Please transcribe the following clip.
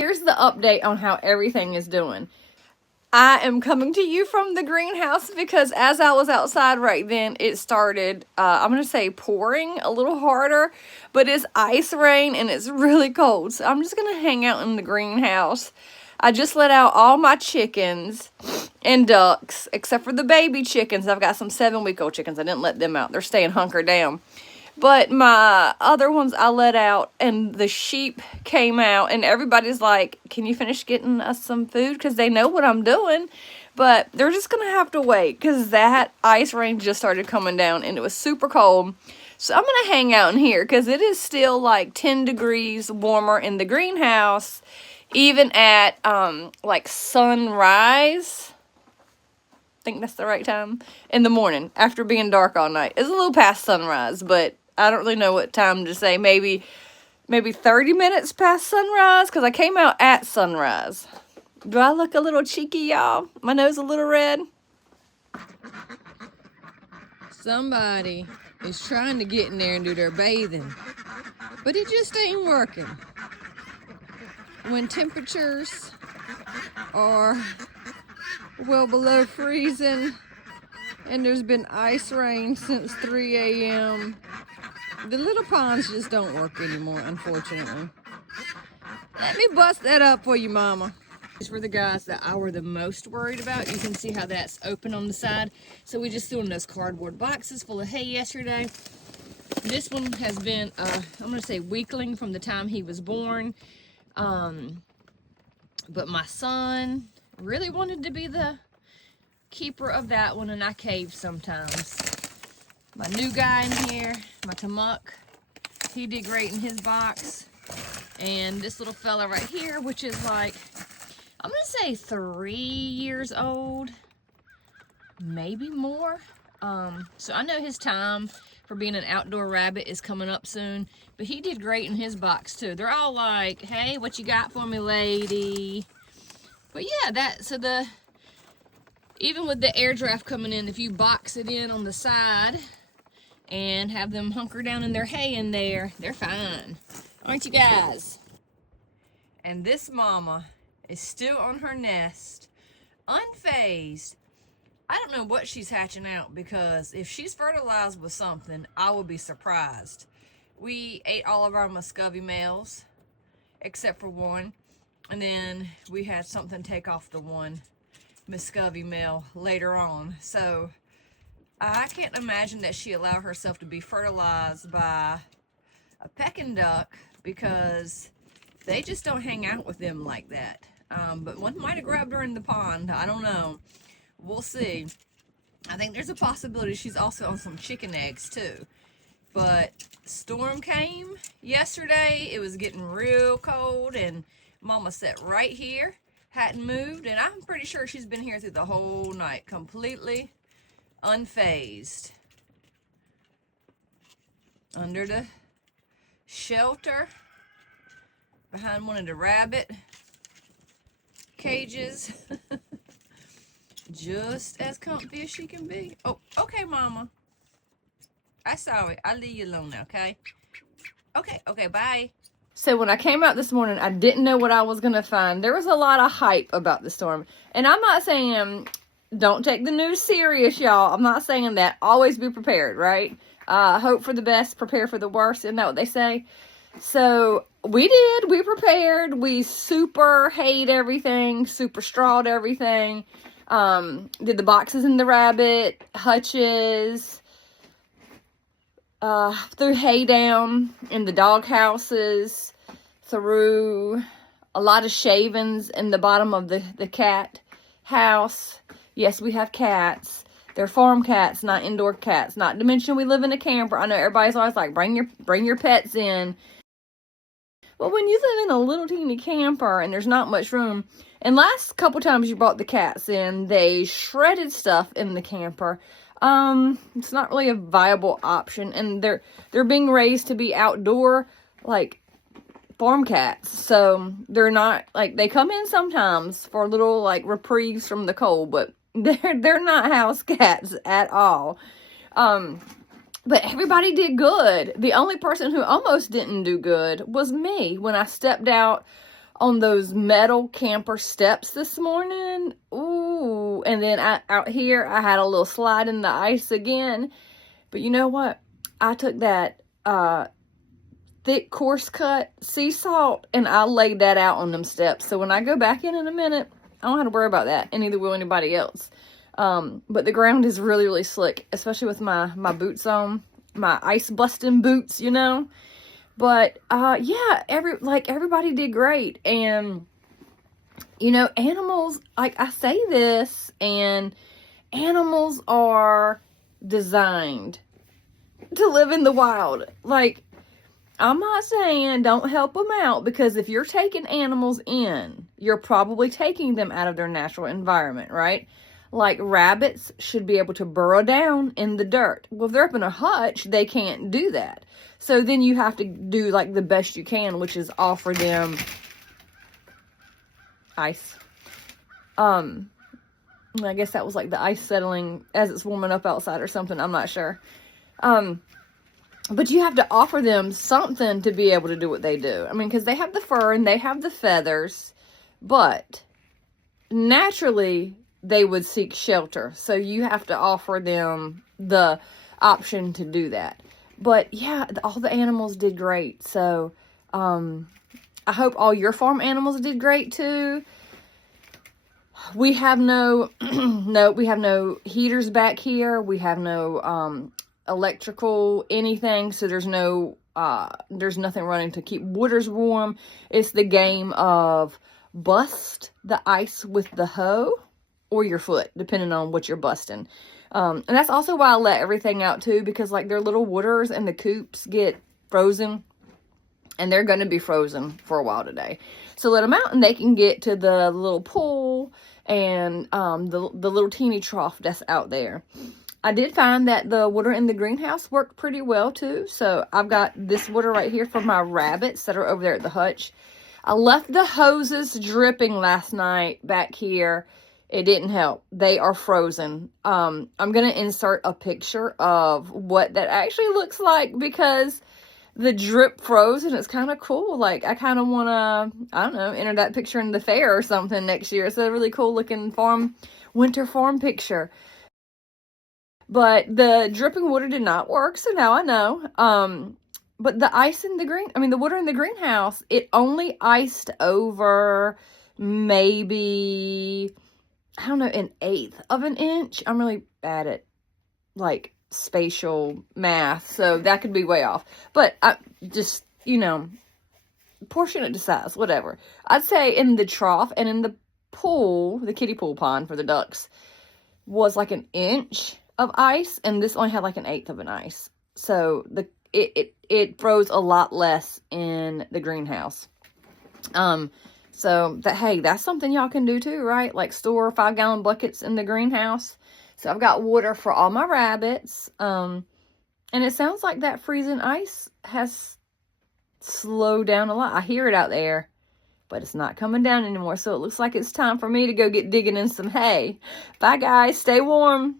Here's the update on how everything is doing. I am coming to you from the greenhouse because as I was outside right then, it started, I'm going to say pouring a little harder, but it's ice rain and it's really cold. So I'm just going to hang out in the greenhouse. I just let out all my chickens and ducks, except for the baby chickens. I've got some 7-week-old chickens. I didn't let them out. They're staying hunkered down. But my other ones I let out, and the sheep came out, and everybody's like, can you finish getting us some food? Because they know what I'm doing. But they're just going to have to wait, because that ice rain just started coming down, and it was super cold. So I'm going to hang out in here, because it is still like 10 degrees warmer in the greenhouse, even at like sunrise. I think that's the right time, in the morning, after being dark all night. It's a little past sunrise, but I don't really know what time to say. Maybe 30 minutes past sunrise, because I came out at sunrise. Do I look a little cheeky, y'all? My nose a little red? Somebody is trying to get in there and do their bathing, but it just ain't working. When temperatures are well below freezing, and there's been ice rain since 3 a.m. The little ponds just don't work anymore, unfortunately. Let me bust that up for you, Mama. These were the guys that I were the most worried about. You can see how that's open on the side. So we just threw in those cardboard boxes full of hay yesterday. This one has been, I'm going to say weakling from the time he was born. But my son really wanted to be the keeper of that one, and I cave sometimes. My new guy in here, my Tamuk, he did great in his box. And this little fella right here, which is like, I'm gonna say 3 years old, maybe more. So I know his time for being an outdoor rabbit is coming up soon, but he did great in his box too. They're all like, hey, what you got for me, lady? But yeah, even with the air draft coming in, if you box it in on the side and have them hunker down in their hay in there, they're fine. Aren't you guys? And this mama is still on her nest, unfazed. I don't know what she's hatching out, because if she's fertilized with something, I will be surprised. We ate all of our Muscovy males, except for one. And then we had something take off the one Muscovy male later on. So I can't imagine that she allowed herself to be fertilized by a pecking duck, because they just don't hang out with them like that. But one might have grabbed her in the pond. I don't know. We'll see. I think there's a possibility she's also on some chicken eggs too. But storm came yesterday. It was getting real cold, and Mama sat right here, hadn't moved, and I'm pretty sure she's been here through the whole night, completely unfazed. Under the shelter, behind one of the rabbit cages. Just as comfy as she can be. Oh, okay, Mama. I'm sorry. I'll leave you alone now, okay? Okay, bye. So when I came out this morning, I didn't know what I was going to find. There was a lot of hype about the storm. And I'm not saying don't take the news serious, y'all. I'm not saying that. Always be prepared, right? Hope for the best, prepare for the worst. Isn't that what they say? So we did. We prepared. We super hayed everything, super strawed everything. Did the boxes in the rabbit hutches. Threw hay down in the dog houses. Threw a lot of shavings in the bottom of the cat house. Yes, we have cats. They're farm cats, not indoor cats. Not to mention we live in a camper. I know everybody's always like, bring your pets in. Well, when you live in a little teeny camper and there's not much room, and last couple times you brought the cats in, they shredded stuff in the camper. It's not really a viable option, and they're being raised to be outdoor, like, farm cats. So they're not, like, they come in sometimes for little, like, reprieves from the cold, but they're not house cats at all. But everybody did good. The only person who almost didn't do good was me when I stepped out on those metal camper steps this morning. Ooh, and then out here, I had a little slide in the ice again. But you know what? I took that thick, coarse cut sea salt, and I laid that out on them steps. So when I go back in a minute, I don't have to worry about that, and neither will anybody else. But the ground is really, really slick, especially with my boots on, my ice busting boots, you know. But yeah, everybody did great. And you know, animals, like, I say this, and animals are designed to live in the wild. Like, I'm not saying don't help them out, because if you're taking animals in, you're probably taking them out of their natural environment, right? Like, rabbits should be able to burrow down in the dirt. Well, if they're up in a hutch, they can't do that. So then you have to do, like, the best you can, which is offer them ice. I guess that was like the ice settling as it's warming up outside or something. I'm not sure. But you have to offer them something to be able to do what they do. I mean, because they have the fur and they have the feathers, but naturally they would seek shelter. So you have to offer them the option to do that. But yeah, all the animals did great. So I hope all your farm animals did great too. We have no, we have no heaters back here. We have no electrical anything. So there's nothing running to keep wooders warm. It's the game of bust the ice with the hoe or your foot, depending on what you're busting. And that's also why I let everything out too, because like their little wooders and the coops get frozen, and they're going to be frozen for a while today. So let them out and they can get to the little pool and the little teeny trough that's out there. I did find that the water in the greenhouse worked pretty well too. So I've got this water right here for my rabbits that are over there at the hutch. I left the hoses dripping last night back here. It didn't help. They are frozen. I'm going to insert a picture of what that actually looks like, because the drip froze and it's kind of cool. Like, I kind of want to, I don't know, enter that picture in the fair or something next year. It's a really cool looking winter farm picture. But the dripping water did not work, so now I know. But the ice in the water in the greenhouse, it only iced over maybe, I don't know, 1/8 of an inch. I'm really bad at, like, spatial math, so that could be way off. But I just, portion it to size, whatever. I'd say in the trough and in the pool, the kiddie pool pond for the ducks, was like 1 inch of ice, and this only had like 1/8 of an ice. So it froze a lot less in the greenhouse. So that's something y'all can do too, right? Like store 5-gallon buckets in the greenhouse. So I've got water for all my rabbits. And it sounds like that freezing ice has slowed down a lot. I hear it out there, but it's not coming down anymore. So it looks like it's time for me to go get digging in some hay. Bye guys, stay warm.